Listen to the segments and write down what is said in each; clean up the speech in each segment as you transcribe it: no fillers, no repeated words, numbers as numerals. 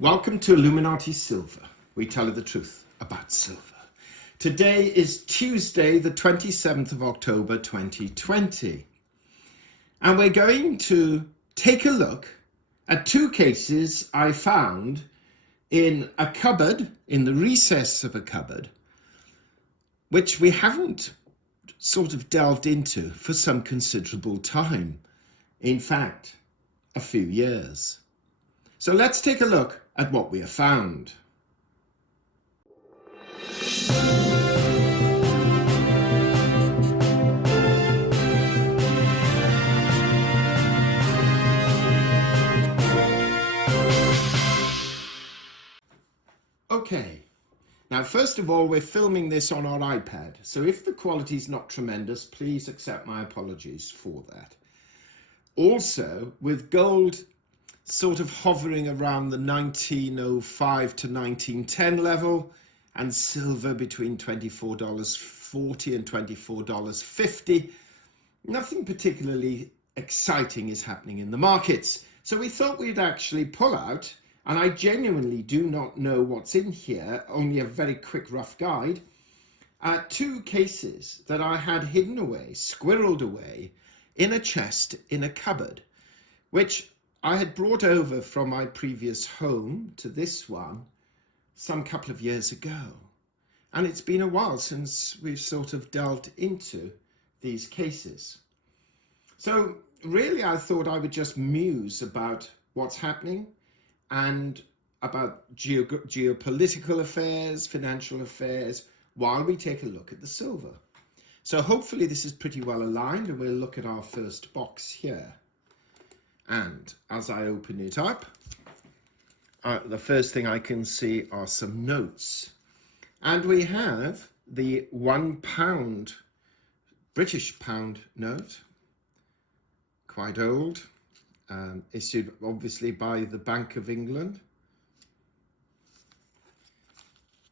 Welcome to Illuminati Silver. We tell you the truth about silver. Today is Tuesday, the 27th of October, 2020. And we're going to take a look at two cases I found in a cupboard, in the recess of a cupboard, which we haven't sort of delved into for some considerable time. In fact, a few years. So let's take a look at what we have found. Okay, now first of all, we're filming this on our iPad, so if the quality is not tremendous, please accept my apologies for that. Also, with gold sort of hovering around the 1905 to 1910 level, and silver between $24.40 and $24.50, nothing particularly exciting is happening in the markets. So we thought we'd actually pull out, and I genuinely do not know what's in here, only a very quick rough guide, two cases that I had hidden away, squirreled away, in a chest in a cupboard, which I had brought over from my previous home to this one some couple of years ago. And it's been a while since we've sort of delved into these cases. So really I thought I would just muse about what's happening and about geopolitical affairs, financial affairs, while we take a look at the silver. So hopefully this is pretty well aligned, and we'll look at our first box here. And as I open it up, the first thing I can see are some notes. And we have the £1 British pound note, quite old, issued obviously by the Bank of England.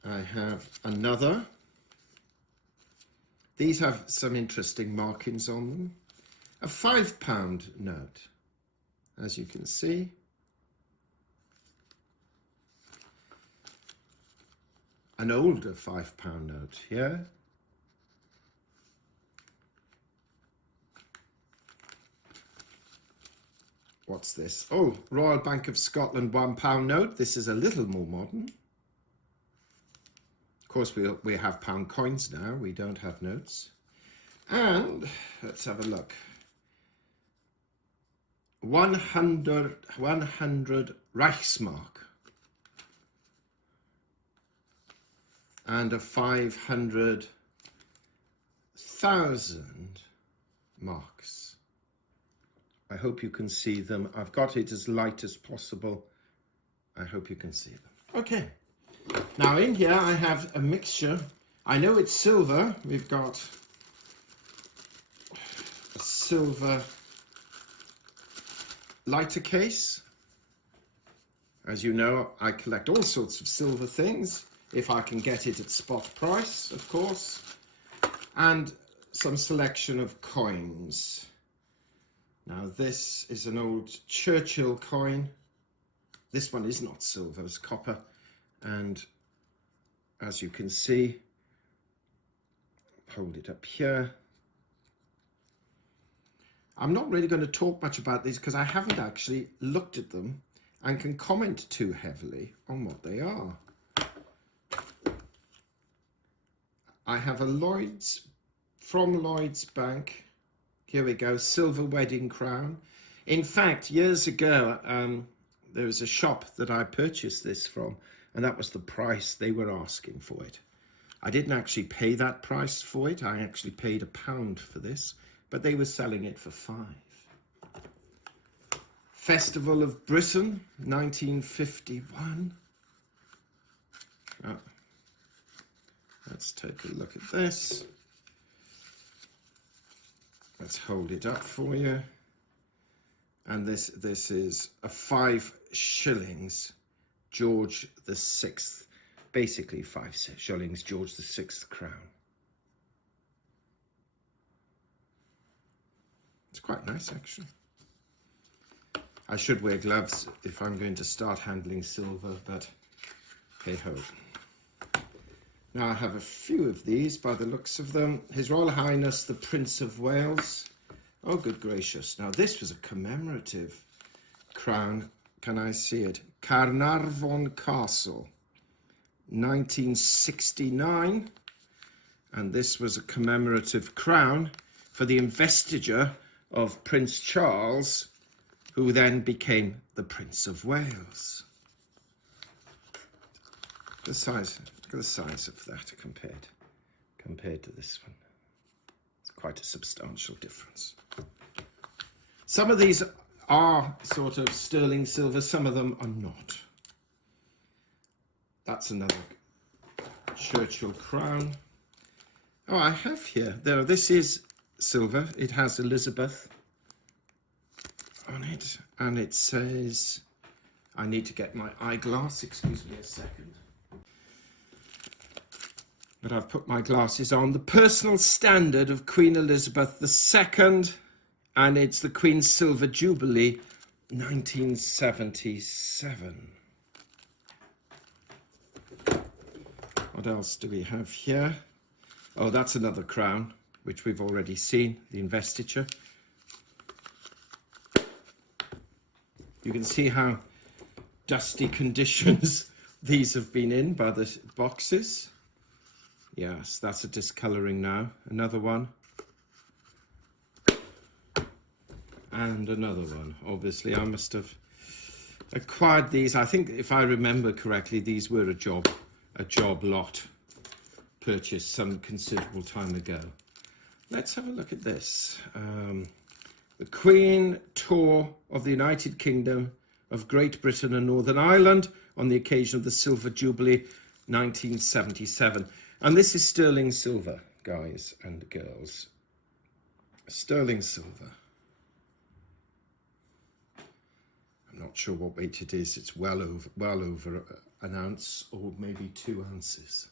I have another. These have some interesting markings on them. A £5 note. As you can see, an older £5 note here. What's this? Oh, Royal Bank of Scotland £1 note. This is a little more modern. Of course, we have pound coins now. We don't have notes. And let's have a look. 100 Reichsmark and a 500,000 marks. I hope you can see them. I've got it as light as possible. I hope you can see them. Okay, now in here I have a mixture. I know it's silver. We've got a silver lighter case. As you know, I collect all sorts of silver things, if I can get it at spot price, of course, and some selection of coins. Now this is an old Churchill coin. This one is not silver, it's copper, and as you can see, hold it up here. I'm not really going to talk much about these because I haven't actually looked at them and can comment too heavily on what they are. I have a Lloyd's, from Lloyd's Bank. Here we go, silver wedding crown. In fact, years ago, there was a shop that I purchased this from, and that was the price they were asking for it. I didn't actually pay that price for it. I actually paid £1 for this, but they were selling it for £5. Festival of Britain, 1951. Oh, let's take a look at this. Let's hold it up for you. And this is a 5 shillings, George the 6th, basically 5 shillings, George the 6th crown. It's quite nice, actually. I should wear gloves if I'm going to start handling silver, but hey ho. Now I have a few of these by the looks of them. His Royal Highness the Prince of Wales. Oh, good gracious. Now this was a commemorative crown. Can I see it? Carnarvon Castle, 1969. And this was a commemorative crown for the investiture of Prince Charles, who then became the Prince of Wales. The size, look at the size of that compared to this one. It's quite a substantial difference. Some of these are sort of sterling silver, some of them are not. That's another Churchill crown. Oh, I have here, there, this is silver. It has Elizabeth on it, and it says, I need to get my eyeglass, excuse me a second. But I've put my glasses on. The personal standard of Queen Elizabeth II, and it's the Queen's Silver Jubilee, 1977. What else do we have here? Oh, that's another crown, which we've already seen, the investiture. You can see how dusty conditions these have been in by the boxes. Yes, that's a discolouring now. Another one. And another one. Obviously, I must have acquired these. I think, if I remember correctly, these were a job lot purchased some considerable time ago. Let's have a look at this. The Queen tour of the United Kingdom of Great Britain and Northern Ireland on the occasion of the Silver Jubilee, 1977. And this is sterling silver, guys and girls. Sterling silver. I'm not sure what weight it is. It's well over an ounce, or maybe 2 ounces.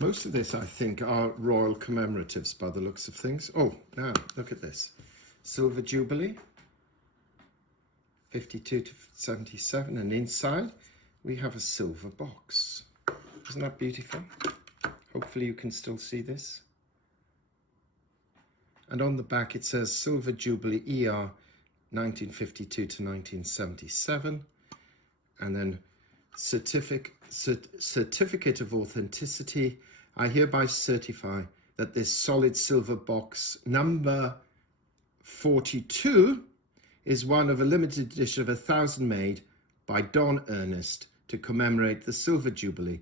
Most of this, I think, are royal commemoratives by the looks of things. Oh, now, look at this. Silver Jubilee, 52 to 77, and inside we have a silver box. Isn't that beautiful? Hopefully you can still see this. And on the back it says Silver Jubilee ER 1952 to 1977, and then certificate of authenticity. I hereby certify that this solid silver box number 42 is one of a limited edition of 1,000 made by Don Ernest to commemorate the Silver Jubilee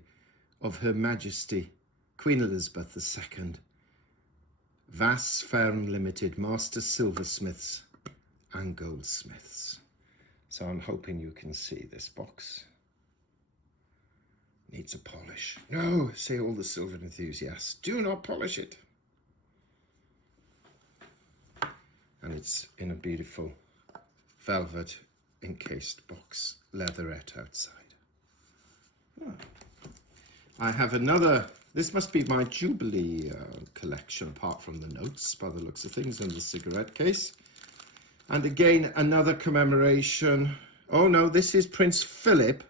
of Her Majesty Queen Elizabeth II. Vass Firm Limited, Master Silversmiths and Goldsmiths. So I'm hoping you can see this box. Needs a polish. No, say all the silver enthusiasts, do not polish it. And it's in a beautiful velvet encased box, leatherette outside. Oh. I have another, this must be my Jubilee collection, apart from the notes by the looks of things, and the cigarette case. And again, another commemoration. Oh no, this is Prince Philip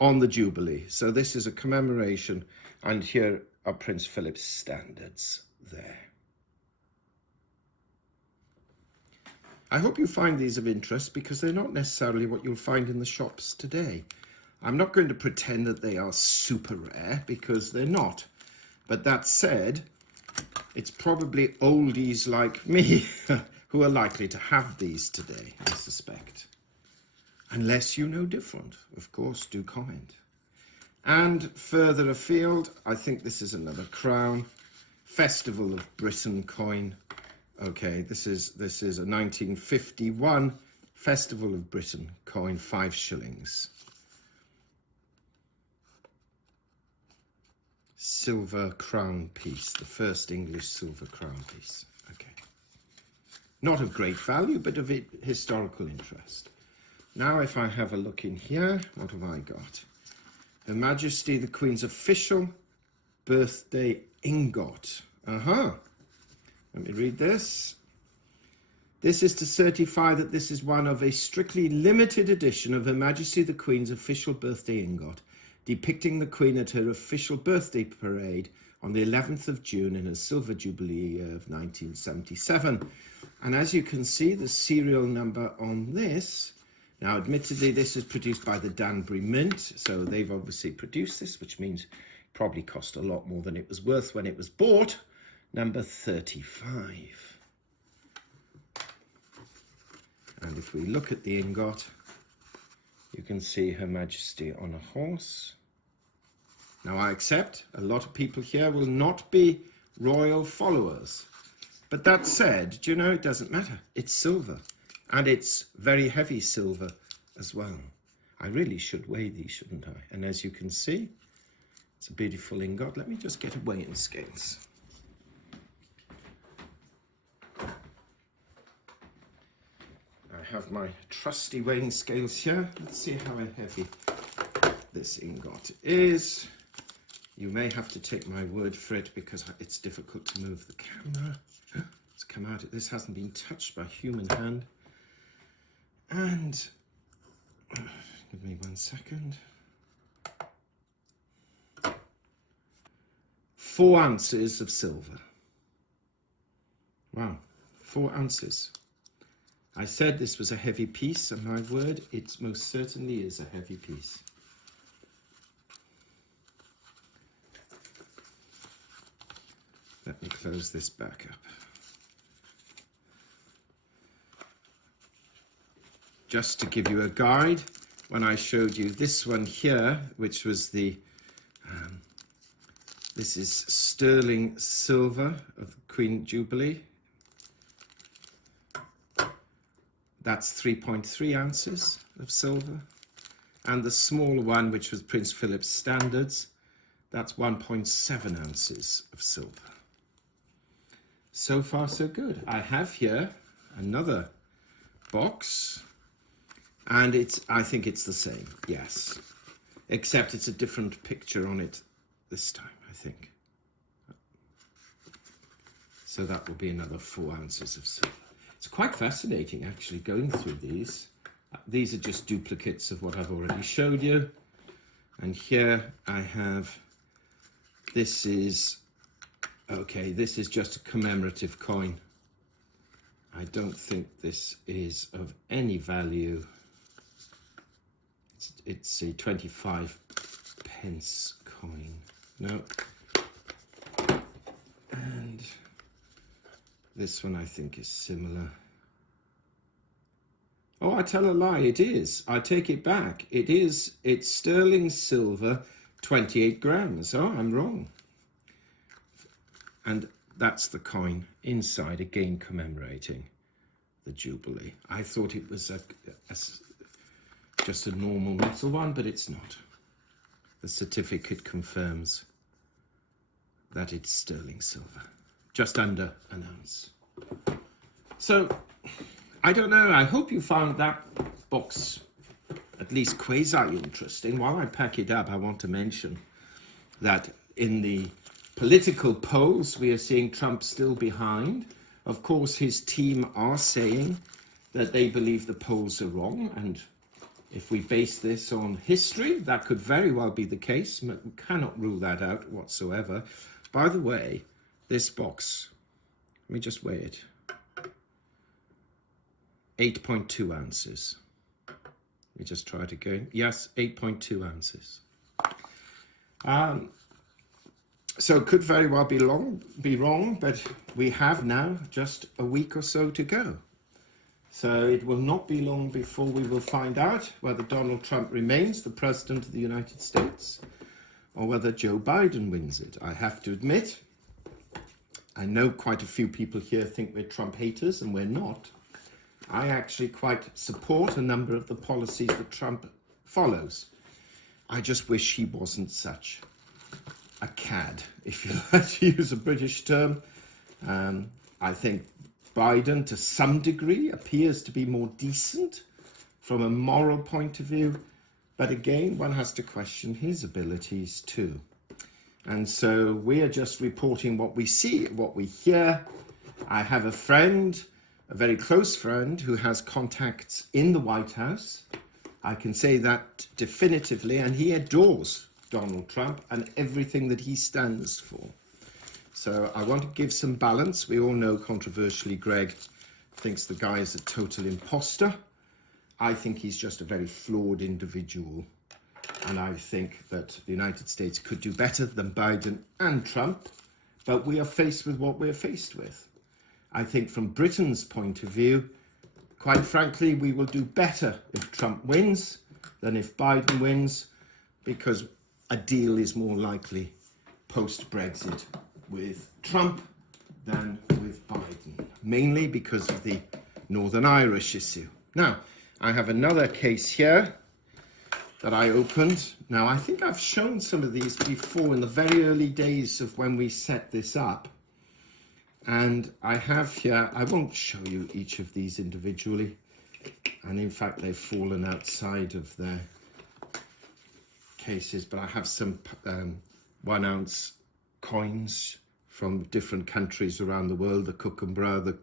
on the Jubilee. So this is a commemoration, and here are Prince Philip's standards there. I hope you find these of interest, because they're not necessarily what you'll find in the shops today. I'm not going to pretend that they are super rare, because they're not. But that said, it's probably oldies like me who are likely to have these today, I suspect. Unless you know different, of course, do comment. And further afield, I think this is another crown. Festival of Britain coin. Okay, this is a 1951 Festival of Britain coin, 5 shillings. Silver crown piece, the first English silver crown piece. Okay. Not of great value, but of historical interest. Now, if I have a look in here, what have I got? Her Majesty the Queen's official birthday ingot. Let me read this. This is to certify that this is one of a strictly limited edition of Her Majesty the Queen's official birthday ingot, depicting the Queen at her official birthday parade on the 11th of June in her silver jubilee year of 1977. And as you can see, the serial number on this, now admittedly this is produced by the Danbury Mint, so they've obviously produced this, which means it probably cost a lot more than it was worth when it was bought, number 35. And if we look at the ingot, you can see Her Majesty on a horse. Now I accept a lot of people here will not be royal followers. But that said, do you know, it doesn't matter. It's silver. And it's very heavy silver as well. I really should weigh these, shouldn't I? And as you can see, it's a beautiful ingot. Let me just get a weighing scales. I have my trusty weighing scales here. Let's see how heavy this ingot is. You may have to take my word for it because it's difficult to move the camera. It's come out. This hasn't been touched by human hand. And give me 1 second. 4 ounces of silver. Wow, 4 ounces. I said this was a heavy piece, and my word, it most certainly is a heavy piece. Let me close this back up. Just to give you a guide, when I showed you this one here, which was the, this is sterling silver of Queen Jubilee. That's 3.3 ounces of silver. And the smaller one, which was Prince Philip's standards, that's 1.7 ounces of silver. So far, so good. I have here another box, and I think it's the same, yes. Except it's a different picture on it this time, I think. So that will be another 4 ounces of silver. It's quite fascinating, actually, going through these. These are just duplicates of what I've already showed you. And here I have, this is just a commemorative coin. I don't think this is of any value. It's a 25 pence coin. No. And this one I think is similar. Oh, I tell a lie, it is. I take it back. It's sterling silver, 28 grams. Oh, I'm wrong. And that's the coin inside, again commemorating the Jubilee. I thought it was just a normal metal one, but it's not. The certificate confirms that it's sterling silver, just under an ounce. So, I don't know, I hope you found that box at least quasi-interesting. While I pack it up, I want to mention that in the political polls, we are seeing Trump still behind. Of course, his team are saying that they believe the polls are wrong, and if we base this on history, that could very well be the case. We cannot rule that out whatsoever. By the way, this box, let me just weigh it. 8.2 ounces. Let me just try it again. Yes, 8.2 ounces. So it could very well be wrong, but we have now just a week or so to go. So it will not be long before we will find out whether Donald Trump remains the President of the United States or whether Joe Biden wins it. I have to admit, I know quite a few people here think we're Trump haters, and we're not. I actually quite support a number of the policies that Trump follows. I just wish he wasn't such a cad, if you like to use a British term. I think Biden, to some degree, appears to be more decent from a moral point of view. But again, one has to question his abilities too. And so we are just reporting what we see, what we hear. I have a friend, a very close friend, who has contacts in the White House. I can say that definitively, and he adores Donald Trump and everything that he stands for. So I want to give some balance. We all know, controversially, Greg thinks the guy is a total imposter. I think he's just a very flawed individual. And I think that the United States could do better than Biden and Trump, but we are faced with what we're faced with. I think from Britain's point of view, quite frankly, we will do better if Trump wins than if Biden wins, because a deal is more likely post-Brexit with Trump than with Biden, mainly because of the Northern Irish issue. Now, I have another case here that I opened. Now, I think I've shown some of these before in the very early days of when we set this up. And I have here, I won't show you each of these individually. And in fact, they've fallen outside of their cases, but I have some 1 ounce coins from different countries around the world, the kookaburra, the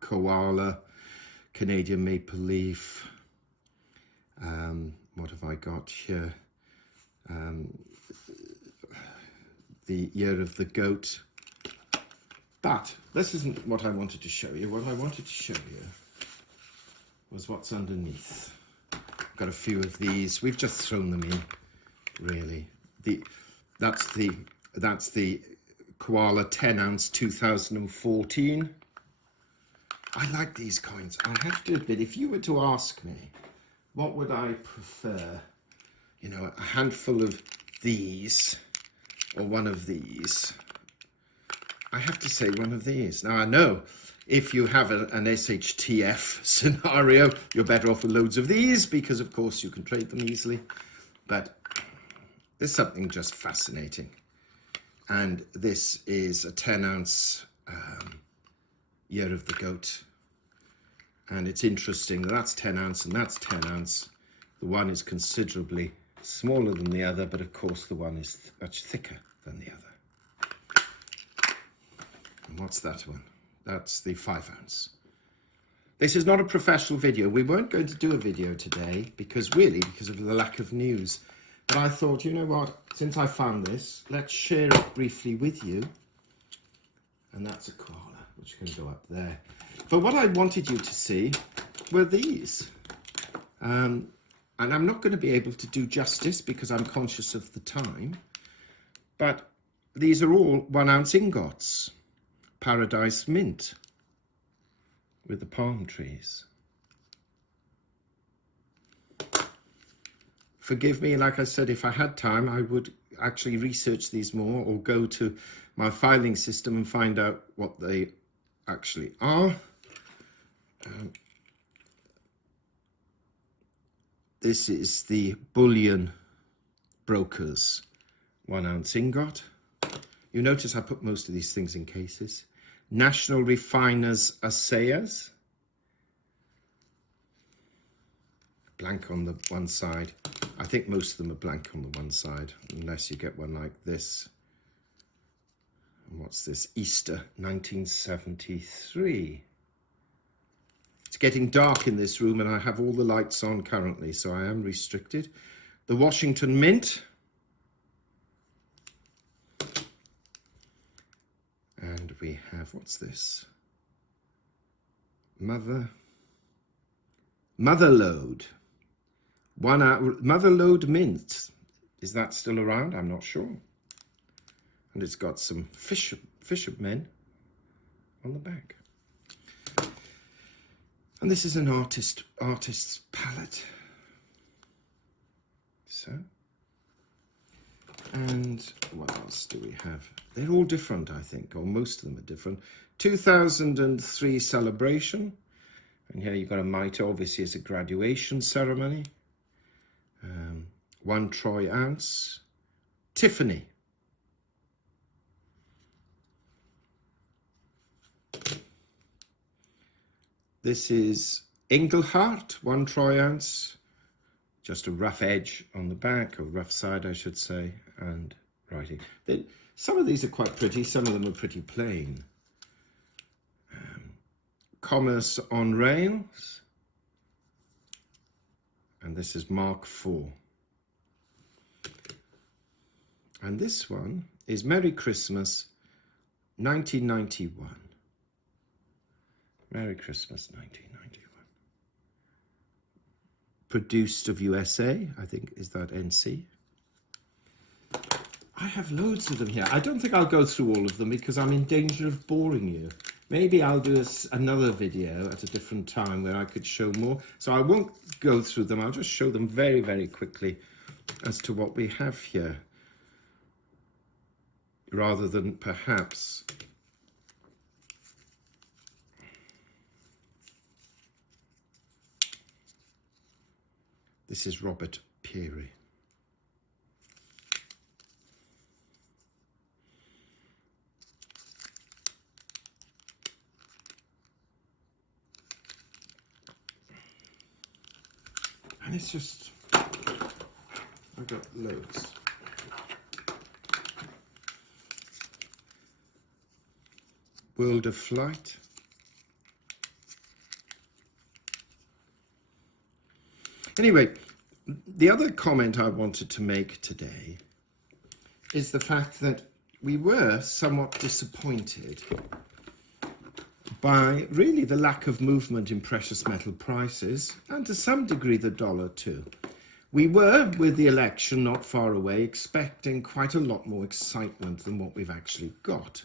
koala, Canadian maple leaf. What have I got here? The year of the goat. But this isn't what I wanted to show you. What I wanted to show you was what's underneath. I've got a few of these. We've just thrown them in, really. That's the koala 10 ounce 2014. I like these coins. I have to admit, if you were to ask me, what would I prefer? You know, a handful of these or one of these? I have to say one of these. Now, I know if you have an SHTF scenario, you're better off with loads of these because, of course, you can trade them easily. But there's something just fascinating. And this is a 10 ounce year of the goat. And it's interesting, that's 10 ounce and that's 10 ounce. The one is considerably smaller than the other, but of course the one is much thicker than the other. And what's that one? That's the 5 ounce. This is not a professional video. We weren't going to do a video today because of the lack of news. But I thought, you know what, since I found this, let's share it briefly with you. And that's a koala, which can go up there. But what I wanted you to see were these. And I'm not going to be able to do justice because I'm conscious of the time. But these are all 1 ounce ingots. Paradise mint with the palm trees. Forgive me, like I said, if I had time, I would actually research these more or go to my filing system and find out what they actually are. This is the Bullion brokers 1 ounce ingot. You notice I put most of these things in cases. National Refiners Assayers. Blank on the one side. I think most of them are blank on the one side, unless you get one like this. And what's this? Easter 1973. It's getting dark in this room and I have all the lights on currently, so I am restricted. The Washington Mint. And we have, what's this? Motherlode. 1 hour, Motherlode Mint. Is that still around? I'm not sure. And it's got some fishermen on the back. And this is an artist's palette. So. And what else do we have? They're all different, I think, or most of them are different. 2003 celebration. And here you've got a mitre, obviously it's a graduation ceremony. 1 troy ounce. Tiffany. This is Engelhart, 1 troy ounce. Just a rough edge on the back, or rough side, I should say, and writing. Some of these are quite pretty, some of them are pretty plain. Commerce on Rails, and this is Mark IV. And this one is Merry Christmas 1991. Merry Christmas 1991. Produced of USA, I think, is that NC? I have loads of them here. I don't think I'll go through all of them because I'm in danger of boring you. Maybe I'll do another video at a different time where I could show more. So I won't go through them. I'll just show them very, very quickly as to what we have here, rather than perhaps this is Robert Peary. And it's just, I've got loads. World of Flight. Anyway, the other comment I wanted to make today is the fact that we were somewhat disappointed by really the lack of movement in precious metal prices, and to some degree the dollar too. We were, with the election not far away, expecting quite a lot more excitement than what we've actually got.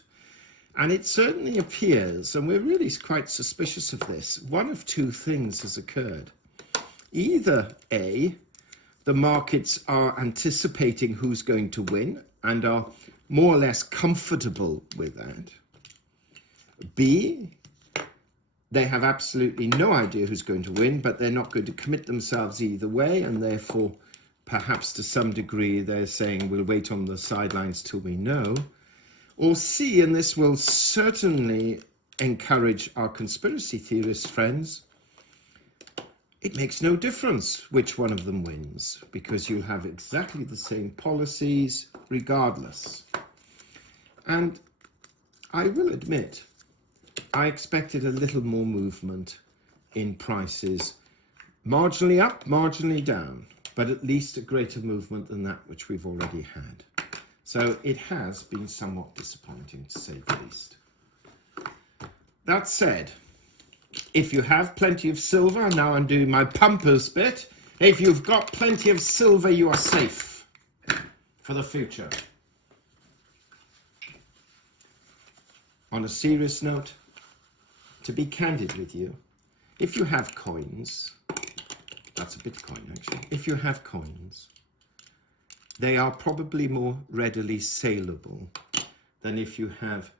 And it certainly appears, and we're really quite suspicious of this, one of two things has occurred. Either A, the markets are anticipating who's going to win and are more or less comfortable with that. B, they have absolutely no idea who's going to win, but they're not going to commit themselves either way, and therefore, perhaps to some degree, they're saying we'll wait on the sidelines till we know. Or C, and this will certainly encourage our conspiracy theorist friends, it makes no difference which one of them wins, because you'll have exactly the same policies regardless. And I will admit, I expected a little more movement in prices, marginally up, marginally down, but at least a greater movement than that which we've already had. So it has been somewhat disappointing, to say the least. That said, if you have plenty of silver, now I'm doing my pumpers bit, if you've got plenty of silver, you are safe for the future. On a serious note, to be candid with you, if you have coins, that's a Bitcoin actually, if you have coins, they are probably more readily saleable than if you have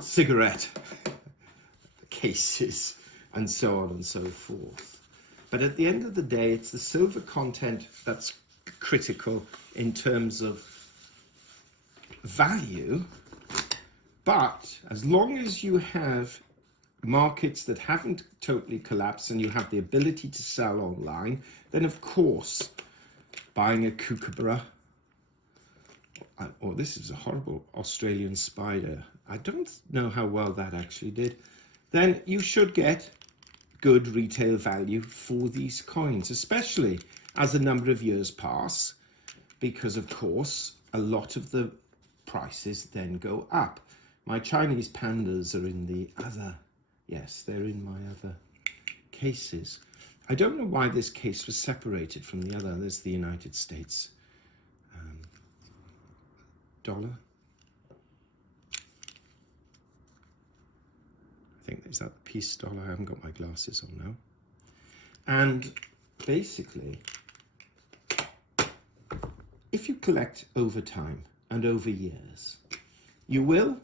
cigarette cases and so on and so forth. But at the end of the day, it's the silver content that's critical in terms of value. But as long as you have markets that haven't totally collapsed and you have the ability to sell online, then of course, buying a kookaburra, or this is a horrible Australian spider, I don't know how well that actually did, then you should get good retail value for these coins, especially as the number of years pass, because of course, a lot of the prices then go up. My Chinese pandas are in the other, yes, they're in my other cases. I don't know why this case was separated from the other. There's the United States dollar. I think, is that the peace dollar? I haven't got my glasses on now. And basically, if you collect over time and over years, you will,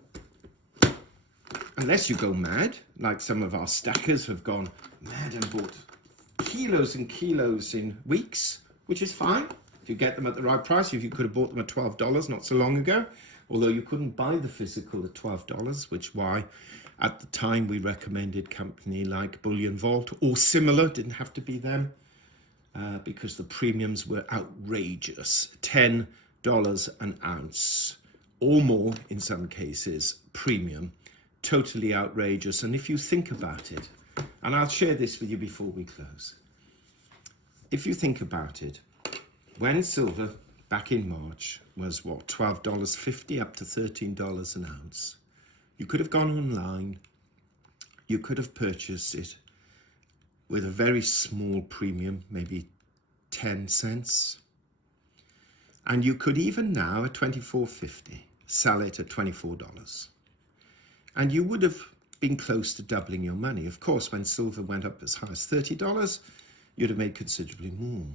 unless you go mad, like some of our stackers have gone mad and bought kilos and kilos in weeks, which is fine if you get them at the right price. If you could have bought them at $12 not so long ago, although you couldn't buy the physical at $12, which why at the time we recommended company like Bullion Vault or similar, didn't have to be them, because the premiums were outrageous. 10 an ounce, or more in some cases, premium. Totally outrageous. And if you think about it, and I'll share this with you before we close. If you think about it, when silver back in March was what, $12.50 up to $13 an ounce, you could have gone online, you could have purchased it with a very small premium, maybe 10 cents. And you could even now at $24.50 sell it at $24. And you would have been close to doubling your money. Of course, when silver went up as high as $30, you'd have made considerably more.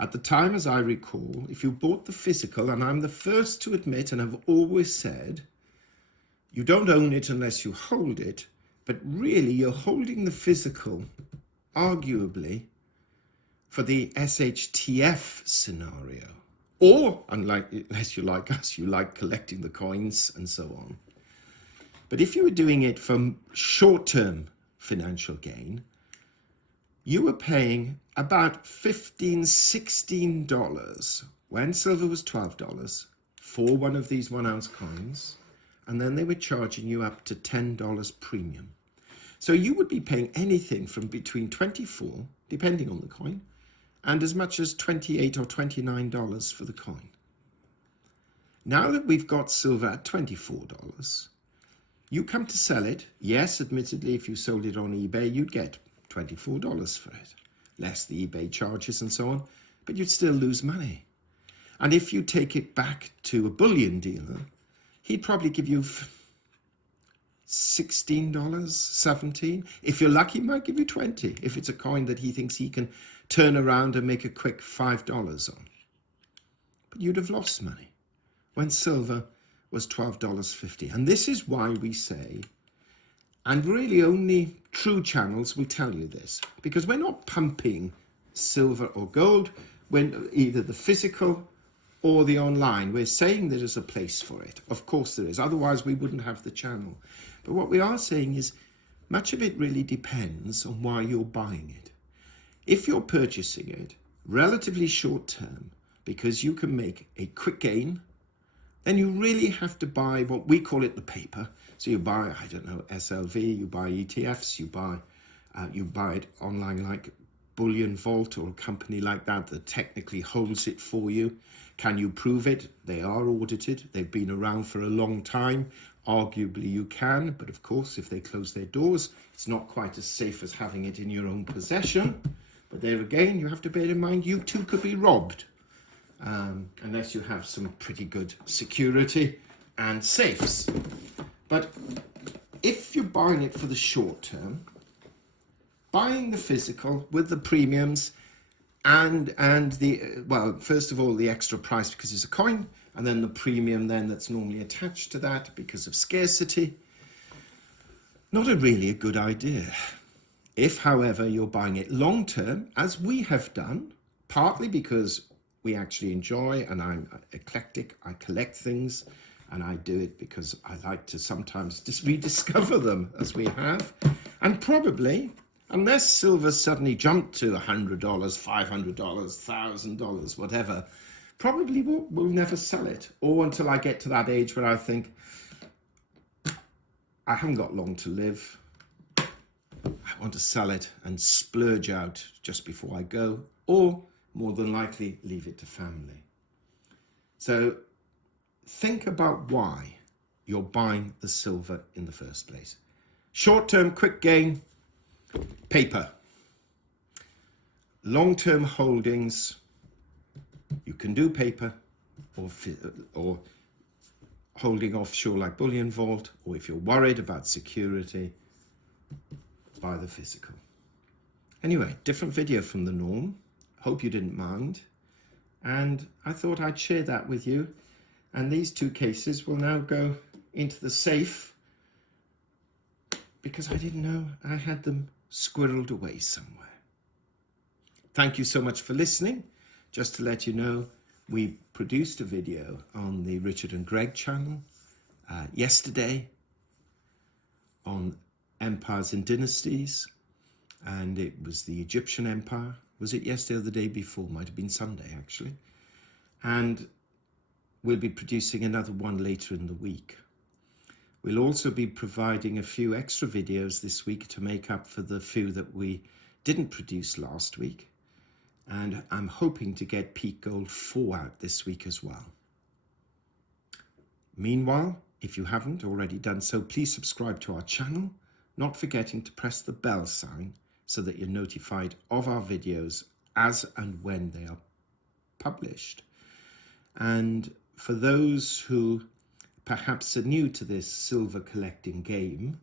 At the time, as I recall, if you bought the physical, and I'm the first to admit and have always said, you don't own it unless you hold it, but really you're holding the physical, arguably, for the SHTF scenario. Or, unless you like us, you like collecting the coins and so on. But if you were doing it for short-term financial gain, you were paying about $15, $16 when silver was $12 for one of these 1 ounce coins, and then they were charging you up to $10 premium. So you would be paying anything from between $24, depending on the coin, and as much as $28 or $29 for the coin. Now that we've got silver at $24, you come to sell it. Yes, admittedly, if you sold it on eBay, you'd get $24 for it, less the eBay charges and so on, but you'd still lose money. And if you take it back to a bullion dealer, he'd probably give you $16, $17. If you're lucky, he might give you $20 if it's a coin that he thinks he can turn around and make a quick $5 on. But you'd have lost money when silver was $12.50. And this is why we say, and really only true channels will tell you this, because we're not pumping silver or gold when either the physical or the online. We're saying there is a place for it. Of course there is, otherwise we wouldn't have the channel. But what we are saying is much of it really depends on why you're buying it. If you're purchasing it relatively short term because you can make a quick gain, then you really have to buy what we call it the paper. So you buy, I don't know, SLV, you buy ETFs, you buy it online like Bullion Vault or a company like that that technically holds it for you. Can you prove it? They are audited. They've been around for a long time. Arguably you can, but of course if they close their doors, it's not quite as safe as having it in your own possession. But there again, you have to bear in mind you too could be robbed. Unless you have some pretty good security and safes. But if you're buying it for the short term, buying the physical with the premiums and the, well, first of all, the extra price because it's a coin, and then the premium then that's normally attached to that because of scarcity, not really a good idea. If, however, you're buying it long term, as we have done, partly because we actually enjoy, and I'm eclectic, I collect things, and I do it because I like to sometimes just rediscover them as we have. And probably, unless silver suddenly jumped to $100, $500, $1,000, whatever, probably we'll never sell it. Or until I get to that age where I think, I haven't got long to live. I want to sell it and splurge out just before I go, or more than likely leave it to family. So think about why you're buying the silver in the first place. Short-term quick gain, paper. Long-term holdings, you can do paper or holding offshore like Bullion Vault, or if you're worried about security, buy the physical. Anyway, different video from the norm. Hope you didn't mind. And I thought I'd share that with you. And these two cases will now go into the safe because I didn't know I had them squirreled away somewhere. Thank you so much for listening. Just to let you know, we produced a video on the Richard and Greg channel yesterday on empires and dynasties. And it was the Egyptian Empire. Was it yesterday or the day before? Might have been Sunday, actually. And we'll be producing another one later in the week. We'll also be providing a few extra videos this week to make up for the few that we didn't produce last week. And I'm hoping to get Peak Gold 4 out this week as well. Meanwhile, if you haven't already done so, please subscribe to our channel, not forgetting to press the bell sign so that you're notified of our videos as and when they are published. And for those who perhaps are new to this silver collecting game,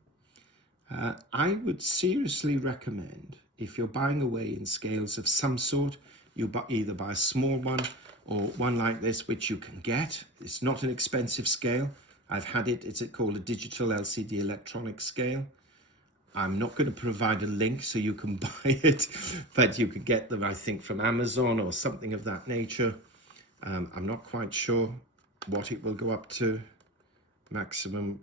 I would seriously recommend, if you're buying away in scales of some sort, you either buy a small one or one like this, which you can get. It's not an expensive scale. I've had it. It's called a digital LCD electronic scale. I'm not going to provide a link so you can buy it, but you can get them, I think, from Amazon or something of that nature. I'm not quite sure what it will go up to. Maximum,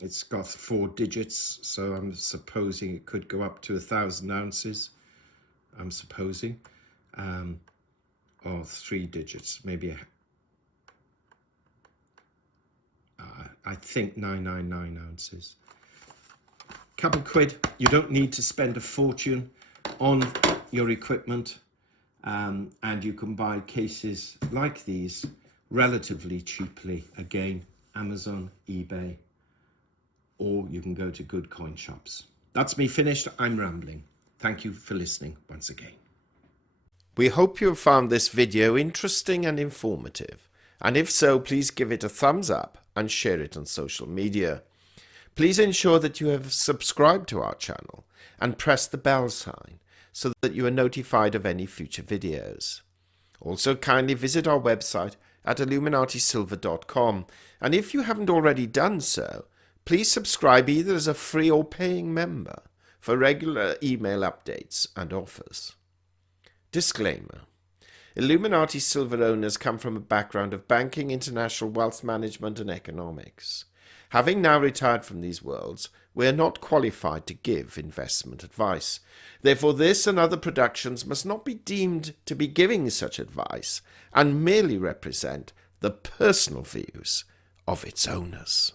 it's got 4 digits, so I'm supposing it could go up to 1,000 ounces. I'm supposing. Or 3 digits, maybe. I think 999 ounces. Couple quid. You don't need to spend a fortune on your equipment, and you can buy cases like these relatively cheaply. Again, Amazon, eBay, or you can go to good coin shops. That's me finished. I'm rambling. Thank you for listening once again. We hope you have found this video interesting and informative, and if so, please give it a thumbs up and share it on social media. Please ensure that you have subscribed to our channel and press the bell sign so that you are notified of any future videos. Also, kindly visit our website at illuminatisilver.com, and if you haven't already done so, please subscribe either as a free or paying member for regular email updates and offers. Disclaimer: Illuminati Silver owners come from a background of banking, international wealth management and economics. Having now retired from these worlds, we are not qualified to give investment advice. Therefore, this and other productions must not be deemed to be giving such advice and merely represent the personal views of its owners.